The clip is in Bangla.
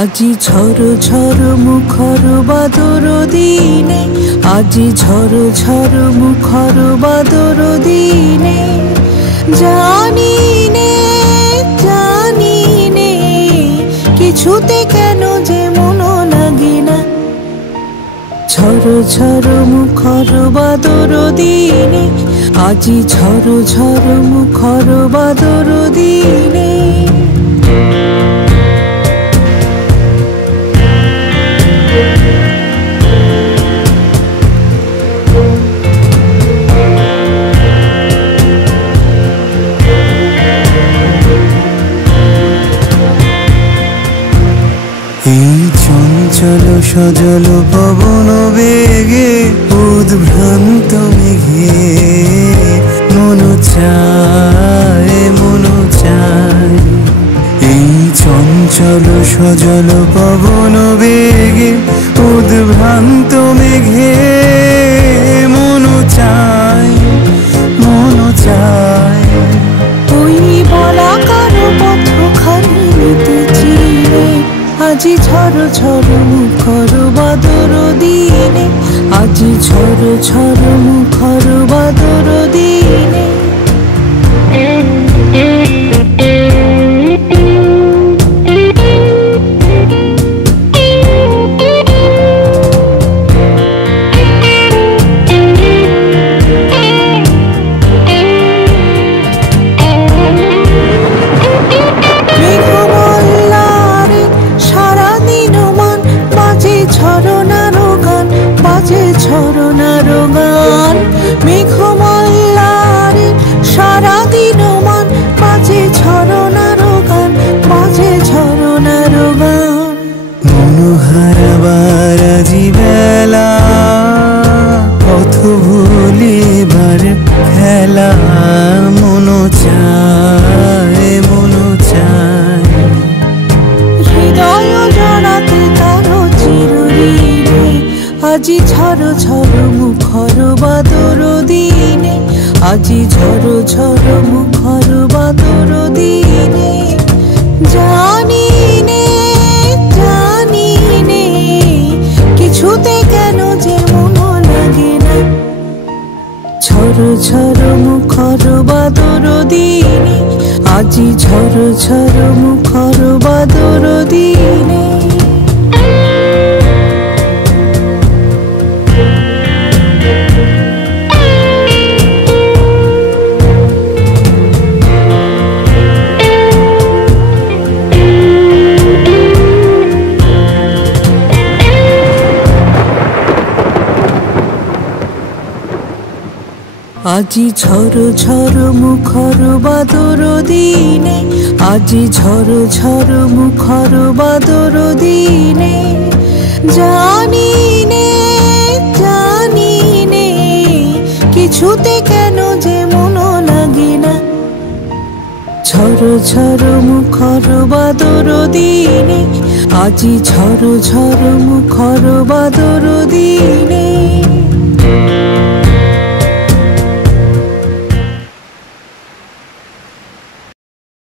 আজি ঝড় ঝড় মুখর বাদর দিনে, আজি ঝড় ঝড় মুখর বাদর দিনে, জানি নে জানি নে কিছুতে কেন যে মন লাগে না। ঝড় ঝড় মুখর বাদর দিনে, আজি ঝড় ঝড় মুখর বাদর দিনে। এই চঞ্চল সজল পবন বেগে উদ্ভ্রান্ত মেঘে মন চায় মন চায়। এই চঞ্চল সজল পবন বেগে উদ্ভ্রান্ত মেঘে মন চায় মন চায়। ওই বলাকার পথখানি নিতেছি রে, আজি ঝড় ঝড় মুখর বাদর দিনে, আজি ঝড় ঝড় মুখর বাদর দিনে। ঝরনার গান মেঘমাল্লারে সারাদিন মান বাজে, ঝরনার গান বাজে, ঝরনার গান। মনোহারাবার আজি বেলা পথ ভুলিবার খেলা মন চায় মন চায়। হৃদয় জড়াতে কারো চিরঋণে, আজি ঝড় ঝড় মুখর বাদর দিনে, আজি ঝড় ঝড় মুখর বাদর দিনে। জানি নে কিছুতে কেন যে মন লাগে না। ঝড় ঝড় মুখর বাদর দিনে, আজি ঝড় ঝড় মুখর বাদর দিনে। আজি ঝড় ঝড় মুখর বাদর দিনে, আজি ঝড় ঝড় মুখর বাদর দিনে, জানি নে কিছুতে কেন যে মন লাগে না। ঝড় ঝড় মুখর বাদর দিনে, আজি ঝড় ঝড় মুখর বাদর দিনে।